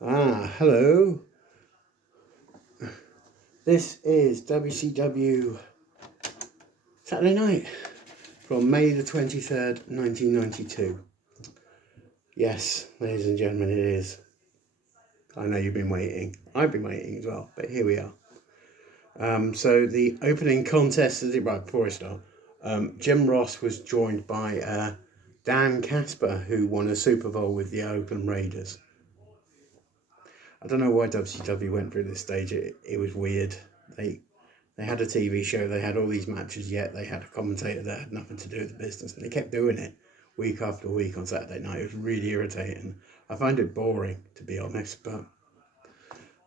Hello. This is WCW Saturday Night from May the 23rd, 1992. Yes, ladies and gentlemen, it is. I know you've been waiting. I've been waiting as well, but here we are. So the opening contest, right before I start, Jim Ross was joined by Dan Casper, who won a Super Bowl with the Oakland Raiders. I don't know why WCW went through this stage. It was weird. They had a TV show, they had all these matches, yet they had a commentator that had nothing to do with the business. And they kept doing it week after week on Saturday night. It was really irritating. I find it boring, to be honest, but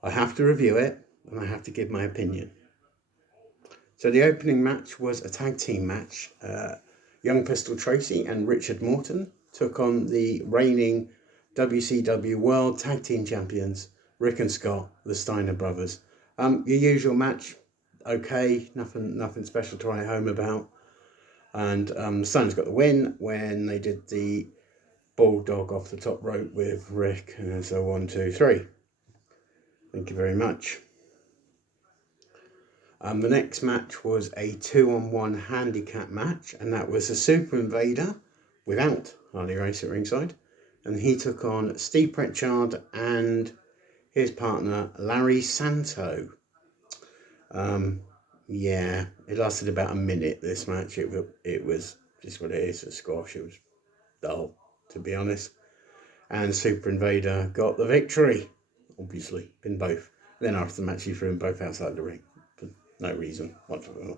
I have to review it and I have to give my opinion. So the opening match was a tag team match. Young Pistol Tracy and Richard Morton took on the reigning WCW World Tag Team Champions, Rick and Scott, the Steiner Brothers. Your usual match, okay, nothing special to write home about. And Steiners got the win when they did the bulldog off the top rope with Rick. And so 1, 2, 3. Thank you very much. The next match was a 2-on-1 handicap match, and that was a Super Invader without Harley Race at ringside. And he took on Steve Pritchard and his partner Larry Santo. Yeah, it lasted about a minute, this match. It was just what it is, a squash. It was dull, to be honest. And Super Invader got the victory, obviously, in both. Then after the match, he threw them both outside the ring for no reason whatsoever.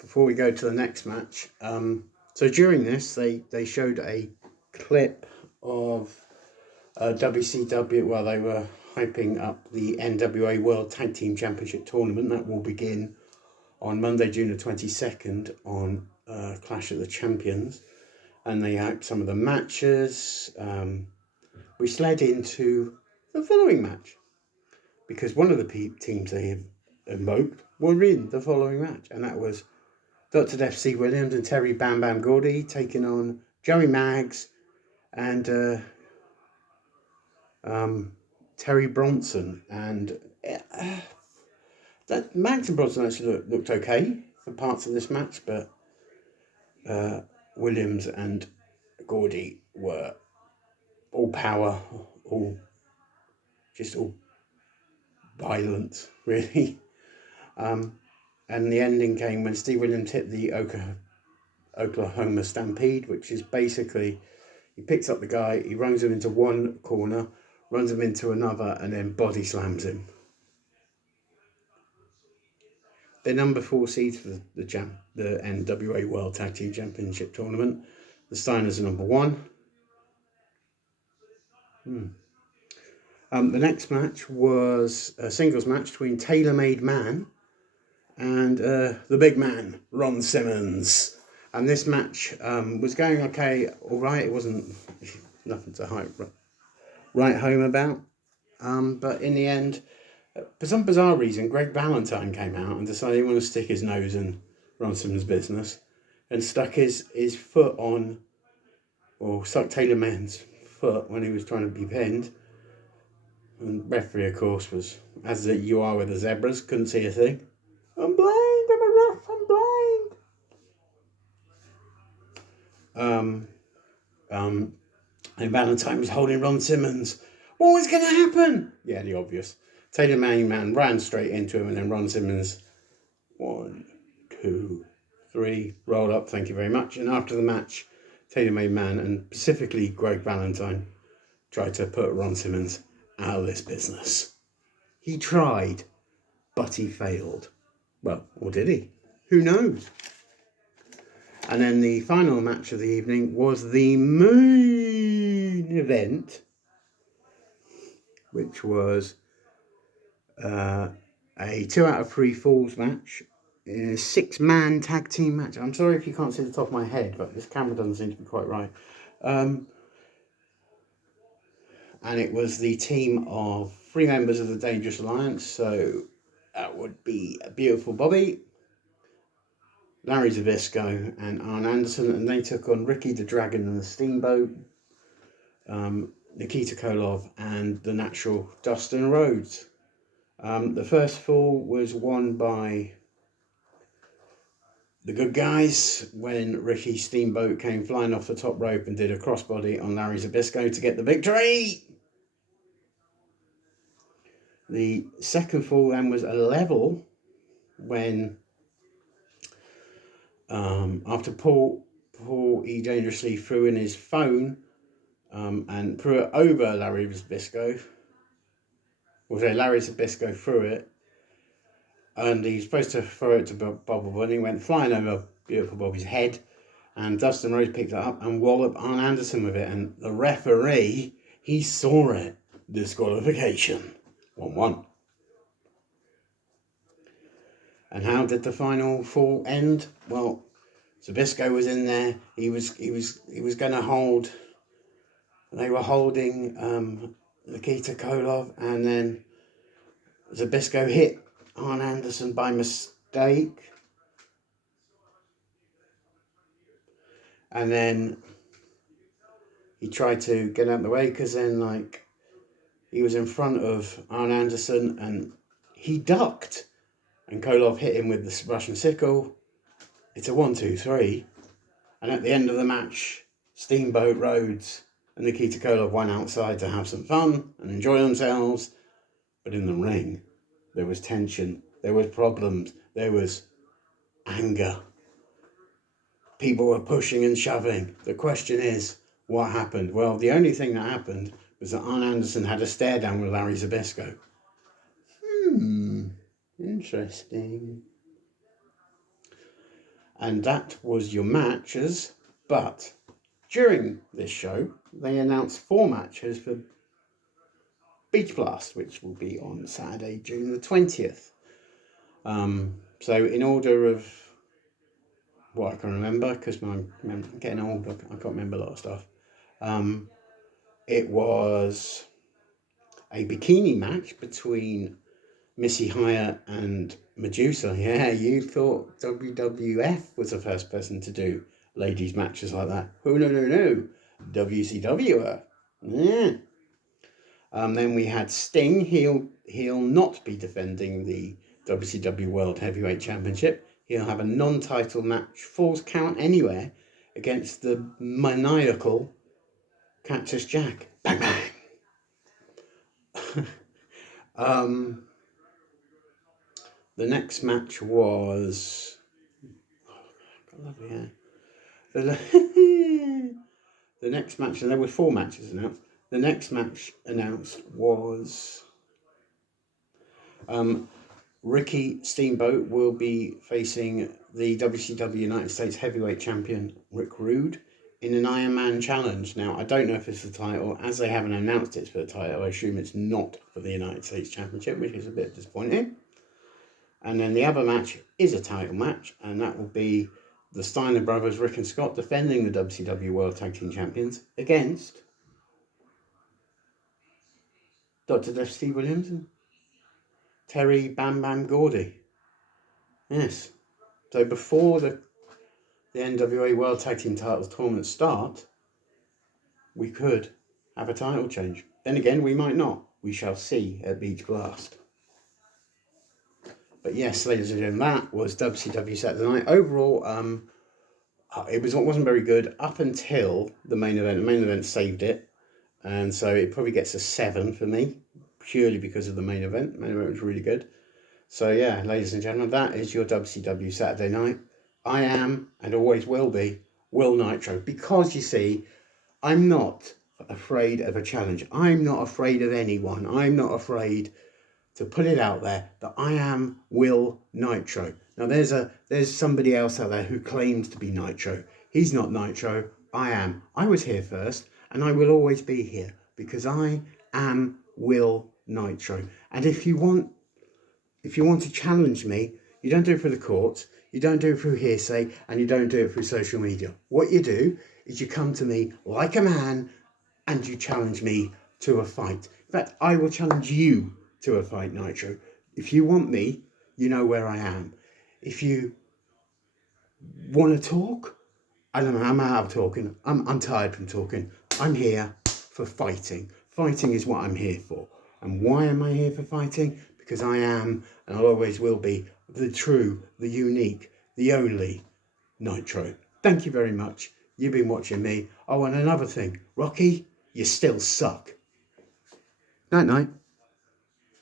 Before we go to the next match, so during this, they showed a clip of WCW while they were hyping up the NWA World Tag Team Championship Tournament that will begin on Monday, June the 22nd on Clash of the Champions. And they hyped some of the matches, which led into the following match. Because one of the teams they have invoked were in the following match, and that was Dr. Death C. Williams and Terry Bam Bam Gordy taking on Joey Maggs and Terry Bronson. And that Maggs and Bronson actually looked okay for parts of this match, but Williams and Gordy were all power, all violence, really. And the ending came when Steve Williams hit the Oklahoma Stampede, which is basically he picks up the guy, he runs him into one corner, runs him into another, and then body slams him. They're number 4 seeds for the NWA World Tag Team Championship Tournament. The Steiners are number 1. The next match was a singles match between Taylor Made Man and the big man, Ron Simmons. And this match was going okay, all right. It wasn't nothing to write home about. But in the end, for some bizarre reason, Greg Valentine came out and decided he wanted to stick his nose in Ron Simmons' business and stuck his foot on, or stuck Taylor Man's foot when he was trying to be pinned. And referee, of course, was, as you are with the Zebras, couldn't see a thing. I'm blind, I'm a ref, I'm blind. And Valentine was holding Ron Simmons. What was going to happen? Yeah, the obvious. Taylor Made Man ran straight into him, and then Ron Simmons, 1, 2, 3, rolled up, thank you very much. And after the match, Taylor Made Man, and specifically Greg Valentine, tried to put Ron Simmons out of this business. He tried, but he failed. Well, or did he? Who knows? And then the final match of the evening was the main event, which was a 2 out of 3 falls match, a 6-man tag team match. I'm sorry if you can't see the top of my head, but this camera doesn't seem to be quite right. And it was the team of 3 members of the Dangerous Alliance. So that would be Beautiful Bobby, Larry Zbyszko and Arn Anderson, and they took on Ricky the Dragon and the Steamboat, Nikita Koloff and the natural Dustin Rhodes. The first fall was won by the good guys when Ricky Steamboat came flying off the top rope and did a crossbody on Larry Zbyszko to get the victory. The second fall then was a level when after Paul E dangerously threw in his phone and threw it over Larry Zbyszko. Or say Larry Zbyszko threw it, and he's supposed to throw it to Bobby, but he went flying over beautiful Bobby's head, and Dustin Rhodes picked it up and walloped Arn Anderson with it, and the referee, he saw it. Disqualification. 1-1. And how did the final fall end? Well, Zbyszko was in there. He was going to hold. They were holding Nikita Koloff, and then Zbyszko hit Arn Anderson by mistake, and then he tried to get out of the way because then he was in front of Arn Anderson and he ducked, and Koloff hit him with the Russian sickle. It's a 1-2-3, and at the end of the match, Steamboat Rhodes and Nikita Koloff went outside to have some fun and enjoy themselves, but in the ring there was tension, there was problems, there was anger. People were pushing and shoving. The question is, what happened? Well, the only thing that happened was that Arn Anderson had a stare down with Larry Zbyszko. Interesting. And that was your matches, but during this show, they announced 4 matches for Beach Blast, which will be on Saturday, June the 20th. So in order of what I can remember, because I'm getting old, I can't remember a lot of stuff. It was a bikini match between Missy Hyatt and Medusa. Yeah, you thought WWF was the first person to do ladies matches like that. Oh, no. WCW. Yeah. Then we had Sting. He'll not be defending the WCW World Heavyweight Championship. He'll have a non-title match, Falls Count Anywhere, against the maniacal Cactus Jack. Bang, bang. The next match was... The next match, and there were 4 matches announced. The next match announced was... Ricky Steamboat will be facing the WCW United States Heavyweight Champion Rick Rude in an Iron Man challenge. Now, I don't know if it's the title. As they haven't announced it's for the title, I assume it's not for the United States Championship, which is a bit disappointing. And then the other match is a title match, and that will be the Steiner brothers, Rick and Scott, defending the WCW World Tag Team Champions against Dr. Death Steve Williams and Terry Bam Bam Gordy. Yes. So before the NWA World Tag Team Titles tournament start, we could have a title change. Then again, we might not. We shall see at Beach Blast. But yes, ladies and gentlemen, that was WCW Saturday Night. Overall, it wasn't very good up until the main event. The main event saved it, and so it probably gets a 7 for me, purely because of the main event. The main event was really good. So yeah, ladies and gentlemen, that is your WCW Saturday Night. I am, and always will be, Will Nitro. Because, you see, I'm not afraid of a challenge. I'm not afraid of anyone. I'm not afraid to put it out there that I am Will Nitro. Now, there's somebody else out there who claims to be Nitro. He's not Nitro. I am. I was here first, and I will always be here, because I am Will Nitro. And if you want to challenge me, you don't do it through the courts, you don't do it through hearsay, and you don't do it through social media. What you do is you come to me like a man and you challenge me to a fight. In fact, I will challenge you to a fight, Nitro. If you want me, you know where I am. If you want to talk, I don't know, I'm out of talking. I'm tired from talking. I'm here. for fighting. Fighting is what I'm here for. And why am I here for fighting? Because I am, and I always will be, the true, the unique, the only Nitro. Thank you very much. You've been watching me. Oh, and another thing, Rocky, you still suck. Night night.